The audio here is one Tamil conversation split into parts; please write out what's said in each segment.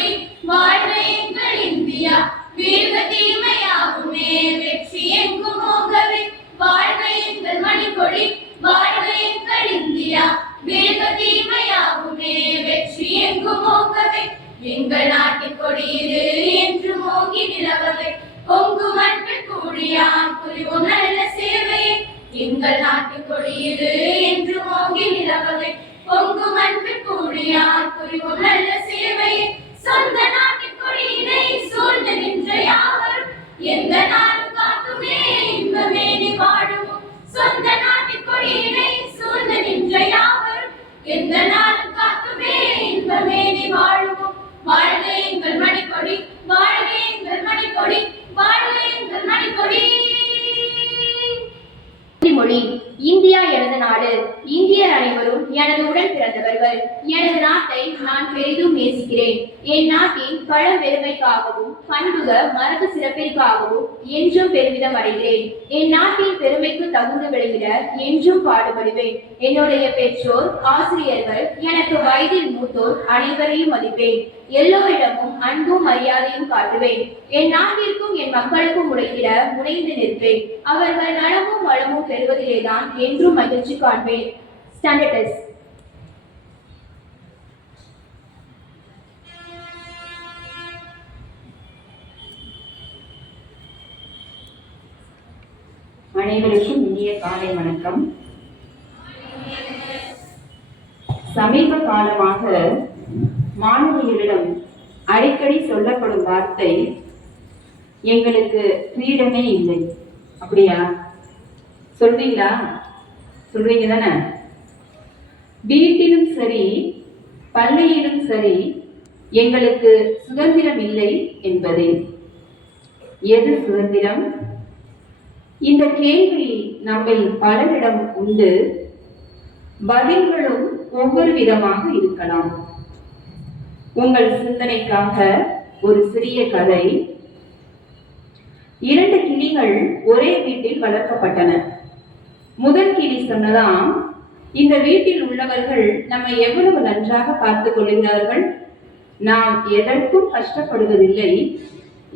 மணிக்கொடி வாழ்க எங்கள் இந்தியா வீழ்க தீமையாகுமே வெற்றி எங்கும் ஓங்கவே வாழ்க எங்கள் மணிக்கொடி வாழ்க எங்கள் இந்தியா வீழ்க தீமையாகுமே வெற்றி எங்கும் ஓங்கவே எங்கள் நாட்டின் கொடியிரு என்று மோங்கி நிலவவே பொங்கு மண்பில் கூடியான் புரிவோம் நல்ல சேவையை எங்கள் நாட்டின் கொடியிரு என்று மோங்கி நிலவவே பொங்கு மண்பில் கூடியான் புரிவோம் நல்ல சேவையை சொந்த நாட்டின் கொடியினை சூழ்ந்து நின்ற யாவரும் எந்த நாளும் காக்குமே இன்பமே நீ வாழுவோம் சொந்த நாட்டின் கொடியினை சூழ்ந்து நின்ற யாவரும் எந்த நாளும் காக்குமே இன்பமே நீ வாழுவோம் வாழ்க எங்கள் மணிக்கொடி வாழ்க எங்கள் மணிக்கொடி வாழ்க எங்கள் மணிக்கொடி. மொழி இந்தியா எனது நாடு, இந்தியர் அனைவரும் எனது உடன் பிறந்தவர்கள். எனது நாட்டை நான் பெரிதும் நேசிக்கிறேன். என் நாட்டின் பழம்பெருமைக்காகவும் பண்புக மரபு சிறப்பிற்காகவும் என்றும் பெருமிதம் அடைகிறேன். என் நாட்டின் பெருமைக்கு தகுந்து விளங்கிட என்றும் பாடுபடுவேன். என்னுடைய பெற்றோர், ஆசிரியர்கள், எனக்கு வயதில் மூத்தோர் அனைவரையும் மதிப்பேன். எல்லோரிடமும் அன்பும் மரியாதையும் காட்டுவேன். என் நாட்டிற்கும் என் மக்களுக்கும் உழைத்திட முனைந்து நிற்பேன். அவர்கள் நலமும் வளமும் பெறுவதிலேதான் என்றும் மகிழ்ச்சி காண்பேன். ஸ்டாண்டர்ட். அனைவருக்கும் இனிய காலை வணக்கம். சமீப காலமாக மாணவிகளிடம் அடிக்கடி சொல்லப்படும் வார்த்தை எங்களுக்கு ஃப்ரீடமே இல்லை. அப்படியா? சொல்றீங்களா? சொல்றீங்க தானே? வீட்டிலும் சரி பள்ளியிலும் சரி எங்களுக்கு சுதந்திரம் இல்லை என்பதே. எது சுதந்திரம்? இந்த கேள்வி நம்மில் பலரிடம் உண்டு. பதில்களும் ஒவ்வொரு விதமாக இருக்கலாம். உங்கள் சிந்தனைக்காக ஒரு சிறிய கதை. 2 கிளிகள் ஒரே வீட்டில் வளர்க்கப்பட்டன. முதல் கிளி சொன்னதாம், இந்த வீட்டில் உள்ளவர்கள் நம்மை எவ்வளவு நன்றாக பார்த்துக் கொள்கிறார்கள். நாம் எதற்கும் கஷ்டப்படுவதில்லை.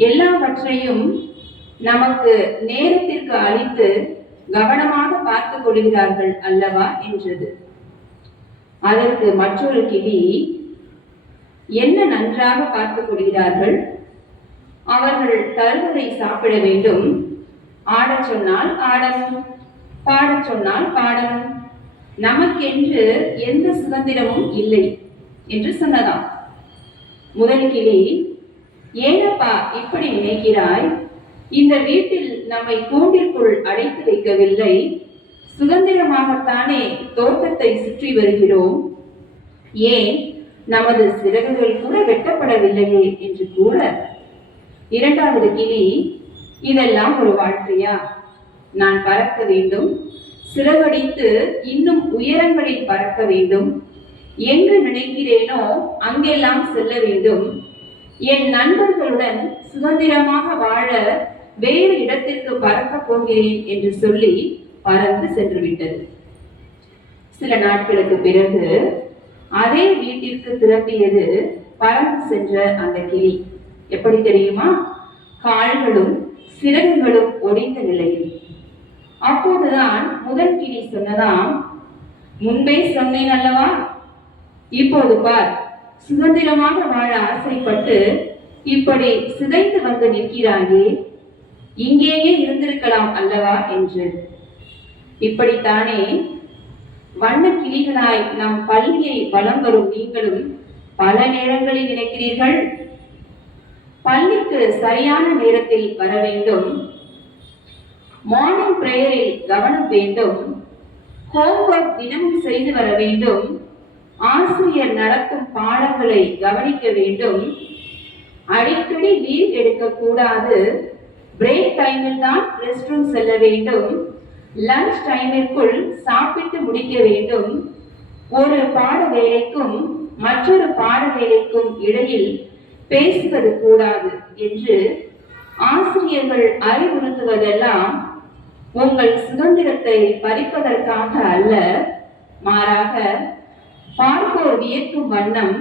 எல்லாவற்றையும் நமக்கு நேரத்திற்கு அளித்து கவனமாக பார்த்துக் கொள்கிறார்கள் அல்லவா என்றது. அதற்கு மற்றொரு கிளி, என்ன நன்றாக பார்த்துக் கொள்கிறார்கள், அவர்கள் தருவதை சாப்பிட வேண்டும், ஆடச் சொன்னால் ஆடணும், பாடச் சொன்னால் பாடணும், நமக்கென்று எந்த சுதந்திரமும் இல்லை என்று சொன்னதாம். முதல் கிளி, ஏனப்பா இப்படி நினைக்கிறாய்? இந்த வீட்டில் நம்மை கூண்டிற்குள் அடைத்து வைக்கவில்லை, சுதந்திரமாகத்தானே தோட்டத்தை சுற்றி வருகிறோம், ஏன் நமது சிறகுகள் கூட வெட்டப்படவில்லையே என்று கூற, இரண்டாவது கிளி, இதெல்லாம் ஒரு வாழ்க்கையா? நான் பறக்க வேண்டும், சிறகடித்து இன்னும் உயரங்களில் பறக்க வேண்டும், எங்கு நினைக்கிறேனோ அங்கெல்லாம் செல்ல வேண்டும், என் நண்பர்களுடன் சுதந்திரமாக வாழ வேறு இடத்திற்கு பறக்கப் போகிறேன் என்று சொல்லி பறந்து சென்று விட்டது. சில நாட்களுக்கு பிறகு அதே வீட்டிற்கு திரும்பியது பறந்து சென்ற அந்த கிளி. எப்படி தெரியுமா? கால்களும் சிறகுகளும் ஒடிந்த நிலையில். அப்போதுதான் முதல் கிளி சொன்னதாம், முன்பே சொன்னேன் அல்லவா, இப்போது பார், சுதந்திரமாக வாழ ஆசைப்பட்டு இப்படி சிதைந்து வந்து நிற்கிறாயே, இங்கேயே இருந்திருக்கலாம் அல்லவா என்று. இப்படித்தானே வண்ண கிளிகளாய் நம் பள்ளியை வலம் வரும் நீங்களும் பல நேரங்களில் நினைக்கிறீர்கள். பள்ளிக்கு சரியான நேரத்தில் வர வேண்டும், மார்னிங் பிரேயரில் கவனம் வேண்டும், ஹோம்வொர்க் தினமும் செய்து வர வேண்டும், ஆசிரியர் நடத்தும் பாடங்களை கவனிக்க வேண்டும், அடிக்கடி லீவ் எடுக்க கூடாது, பிரேக் டைமில் தான் ரெஸ்ட் ரூம் செல்ல வேண்டும், லஞ்ச் டைமிற்குள் சாப்பிட்டு முடிக்க வேண்டும், ஒரு பாட வேலைக்கும் மற்றொரு பாட வேலைக்கும் இடையில் பேசுவது கூடாது என்று ஆசிரியர்கள் அறிவுறுத்துவதெல்லாம் உங்கள் சுதந்திரத்தை பறிப்பதற்காக அல்ல, மாறாக பார்ப்போர் வியக்கும் வண்ணம்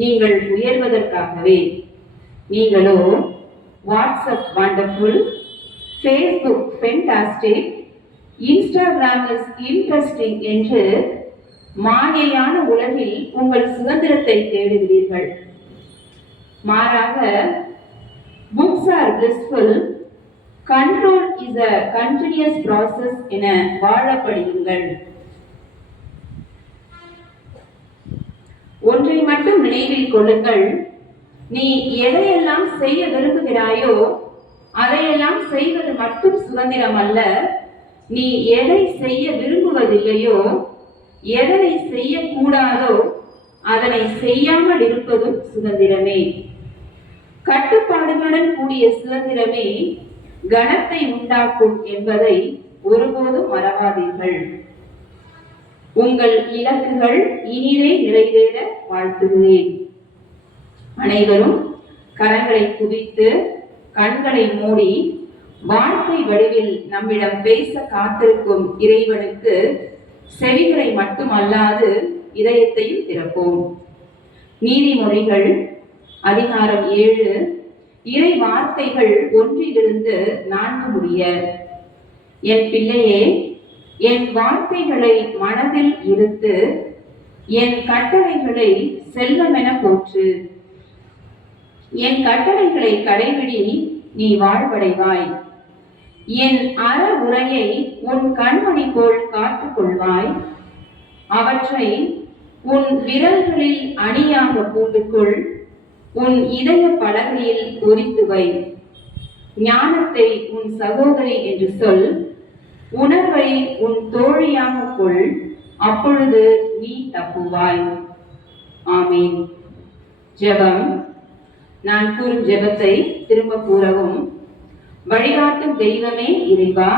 நீங்கள் உயர்வதற்காகவே. நீங்களோ WhatsApp wonderful, Facebook fantastic, Instagram is interesting என்று மாயையான உலகில் உங்கள் சுதந்திரத்தை தேடுகிறீர்கள். மாறாக books are blissful, control is a continuous process என வாழப்படுங்கள். ஒன்றை மட்டும் நினைவில் கொள்ளுங்கள், நீ எதையெல்லாம் செய்ய விரும்புகிறாயோ அதையெல்லாம் செய்வது மட்டும் சுதந்திரம் அல்ல. நீ எதை செய்ய விரும்புவதில்லையோ, எதனை செய்யக்கூடாதோ அதனை செய்யாமல் இருப்பதும் சுதந்திரமே. கட்டுப்பாடுகளுடன் கூடிய சுதந்திரமே கனத்தை உண்டாக்கும் என்பதை ஒருபோதும் மறவாதீர்கள். உங்கள் இலக்குகள் இனிதே நிறைவேற வாழ்த்துகிறேன். அனைவரும் கரங்களை குவித்து கண்களை மூடி வாழ்க்கை வடிவில் நம்மிடம் பேச காத்திருக்கும் இறைவனுக்கு செவிகளை மட்டுமல்லாது இதயத்தையும் திறப்போம். நீதிமொழிகள் அதிகாரம் 7 இறை வார்த்தைகள் 1-4 முடிய. என் பிள்ளையே, என் வார்த்தைகளை மனதில் இருத்து என் கட்டளைகளை செல்வமென போற்று. என் கட்டளைகளை கடைபிடி, நீ வாழ்வடைவாய். என் அற உரையை உன் கண்மணி போல் காத்துக் கொள்வாய். அவற்றை உன் விரல்களில் அணியாக பூண்டுகொள், உன் இதய பலகையில் உரித்து வை. ஞானத்தை உன் சகோதரி என்று சொல், உணர்வை உன் தோழியாக கொள், அப்பொழுது நீ தப்புவாய். ஆமீன். ஜெபம். நான் கூறும் ஜெபத்தை திரும்ப கூறவும். வழிகாட்டும் தெய்வமே இறைவா,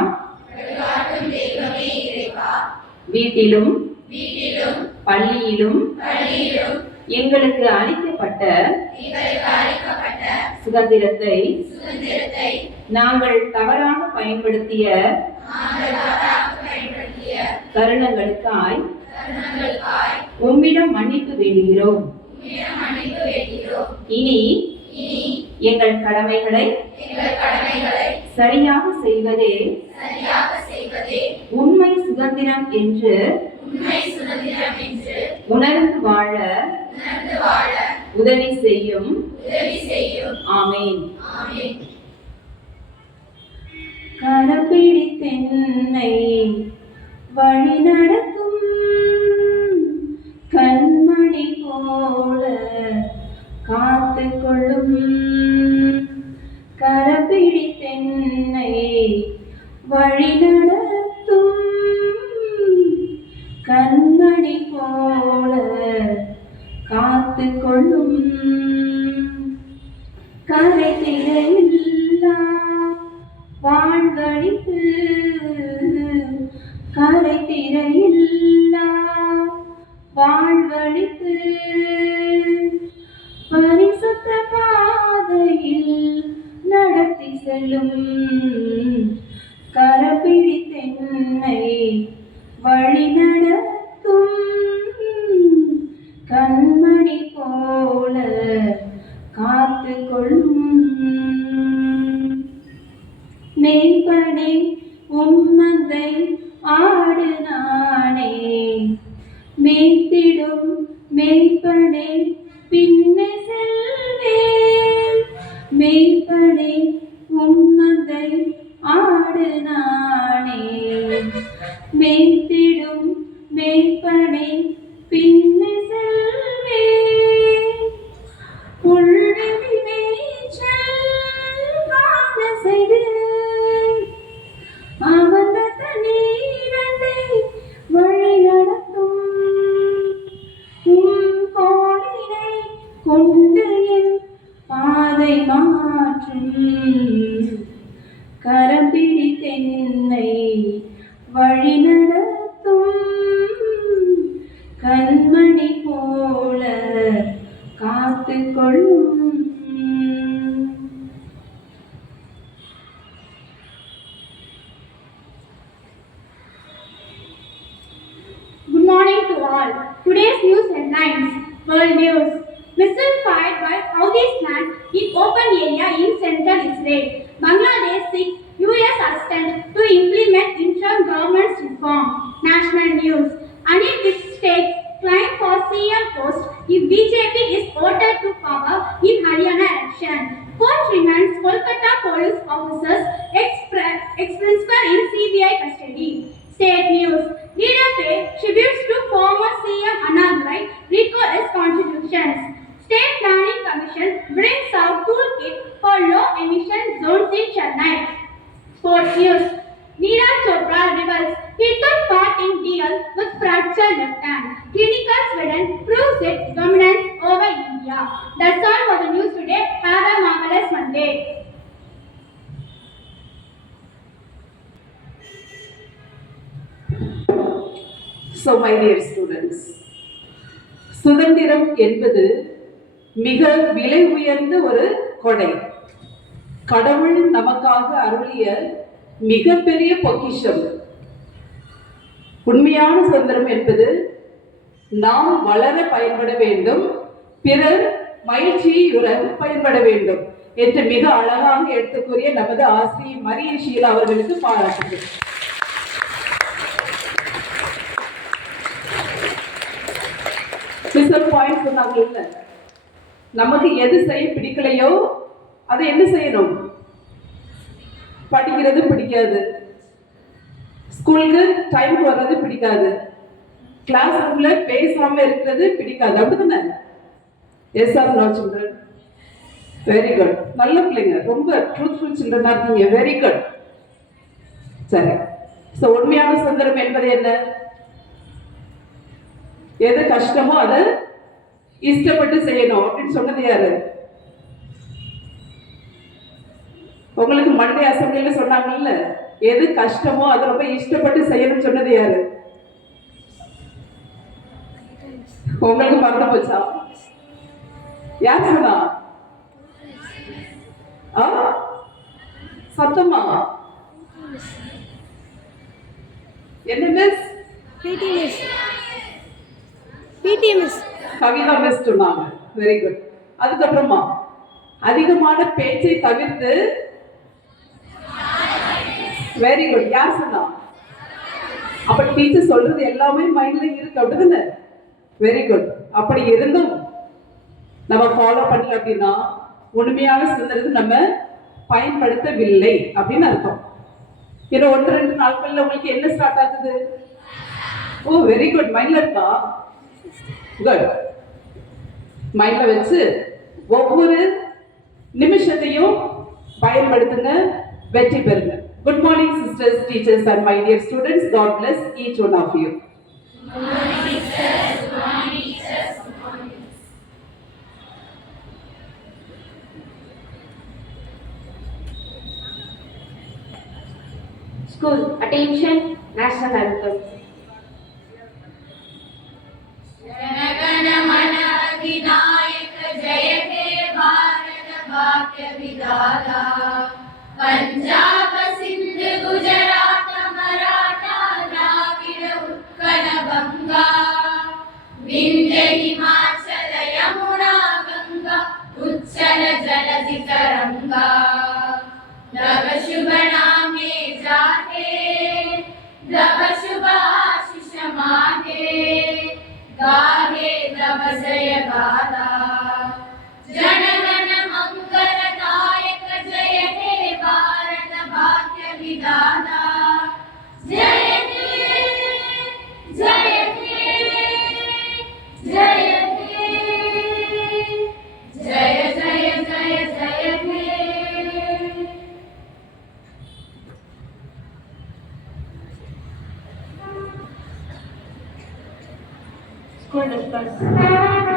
வீட்டிலும் பள்ளியிலும் எங்களுக்கு அளிக்கப்பட்ட சுதந்திரத்தை நாங்கள் தவறாக பயன்படுத்திய தருணங்களுக்காய் உம்மிடம் மன்னிப்பு வேண்டுகிறோம். இனி எங்கள் கடமைகளை சரியாக செய்வதே உண்மை சுதந்திரம் என்று உணர்ந்து வாழ உதவி செய்யும். ஆமீன். கரப்பிடித்தென்னை வழி நடத்தும் கண்மணி போல காத்து கொள்ளும். கரப்பிடித்தென்னை வழி நடத்தும் கண்மணி போல காத்து கொள்ளும். கரை திரையில்லா வாழ்வழித்து, கரை திரையில்லா வாழ்வழித்து பரிசுத்த பாதையில் நடத்தி செல்லும். கரப்பிடித்தென்னை வழி நடத்தும் கண்மணி போல காத்து கொள்ளும். மேம்படை உம்மந்தை ஆடு நானே, மேய்த்திடும் மேய்ப்படை பின்னே செல்வேன். மேய்ப்படை உம்மந்தை ஆடு நானே, மேய்த்திடும் மேய்ப்படை பின்னே செல்வேன். புல்வெளி மேய்ச்சல் காண செய்து அமர்ந்த தண்ணீரண்டை வழி நடத்தும். கோலினை கொண்டு என் பாதை மாற்றும். கரம்பிடித்தென்னை வழி நடத்தும் கண்மணி போல காத்து கொள்ளும். Good morning to all. Today's news headlines. World news. Miss by Houthis land in open area in central Israel. Bangladesh seeks US assistance to implement interim government reform. National news. Anil Vitt takes claim for CM post if BJP is voted to power in Haryana election. Court remands Kolkata police officers ex-principal in CBI custody. State news. Leader pay tributes to former CM Annadurai recalls contributions. State Planning Commission brings out toolkit for low emission zones in Chennai. Sports news. Neeraj Chopra reveals he took part in deal with fractured left hand. Clinical Sweden proves its dominance over India. That's all for the news today. Have a marvelous Monday. So my dear students, சுதந்திரம் என்பது மிக விலை உயர்ந்த ஒரு கொடை. கடவுள் நமக்காக அருளிய மிகப்பெரிய பொக்கிஷம். உண்மையான சுதந்திரம் என்பது நாம் வளர பயன்பட வேண்டும், பிறர் மகிழ்ச்சியுடன் பயன்பட வேண்டும் என்று மிக அழகாக எடுத்துக்கூறிய நமது ஆசிரியை மரிய ஷீலா அவர்களுக்கு பாராட்டுகள். பாயிண்ட் சொன்னாங்க இல்ல, நமக்கு எது செய்ய பிடிக்கலையோ அதை என்ன செய்யணும்? படிக்கிறது பிடிக்காது, ஸ்கூலுக்கு டைமுக்கு வர்றது பிடிக்காது, கிளாஸ் ரூம்ல பேசாம இருக்கிறது பிடிக்காது, அப்படிதானே? Yes or no children? Very good, நல்ல பிள்ளைங்க, ரொம்ப ட்ரூத்ஃபுல் சில்ட்ரனா இருக்கீங்க, வெரி குட். சரி, ஸோ உண்மையான சுதந்திரம் என்பது என்ன? எது கஷ்டமோ அதை இஷ்டப்பட்டு செய்யணும் அப்படின்னு சொன்னது யாரு? உங்களுக்கு மண்டே அசம்பிளில சொன்னாங்கல்ல, எது கஷ்டமோ அதை ரொம்ப இஷ்டப்பட்டு செய்யணும்னு சொன்னது யாரு? உங்களுக்கு மறந்து போச்சா? யார் சொன்னா? சத்தமா என்ன மிஸ்? கவிதா மிஸ் சொன்னாங்க. Very good. அதுக்கப்புறமா அதிகமான பேச்சை தவிர்த்து, வெரி குட். யார் சொன்னா? அப்ப டீச்சர் சொல்றது எல்லாமே மைண்ட்ல இருக்கு, அப்படிதானே? Very good. அப்படி இருந்தும் நம்ம ஃபாலோ பண்ணல அப்படின்னா உண்மையான சுதந்திரத்தை நம்ம பயன்படுத்தவில்லை அப்படின்னு அர்த்தம். இன்னும் 1-2 நாட்கள்ல உங்களுக்கு என்ன ஸ்டார்ட் ஆகுது? ஓ வெரி குட், மைண்ட்ல இருக்கா? குட். மைண்ட்ல வச்சு ஒவ்வொரு நிமிஷத்தையும் பயன்படுத்துங்க, வெற்றி பெறுங்க. Good morning sisters, teachers and my dear students. God bless each one of you. School, attention, national anthem. जनगण मन अधिनायक जय हे भारत भाग्य विधाता पंजाब सिंध गुजरात मराठा द्राविड़ उत्कल बंगा विंध्य हिमाचल यमुना गंगा उच्चल जलधि तरंगा तव शुभ नामे जाते तव शुभ आशीष मागे गाहे तव जय गाथा जनगण मंगलदायक जय हे भारत भाग्य विधाता जय हे जय हे जय हे जय जय जय जय हे. School dispersed.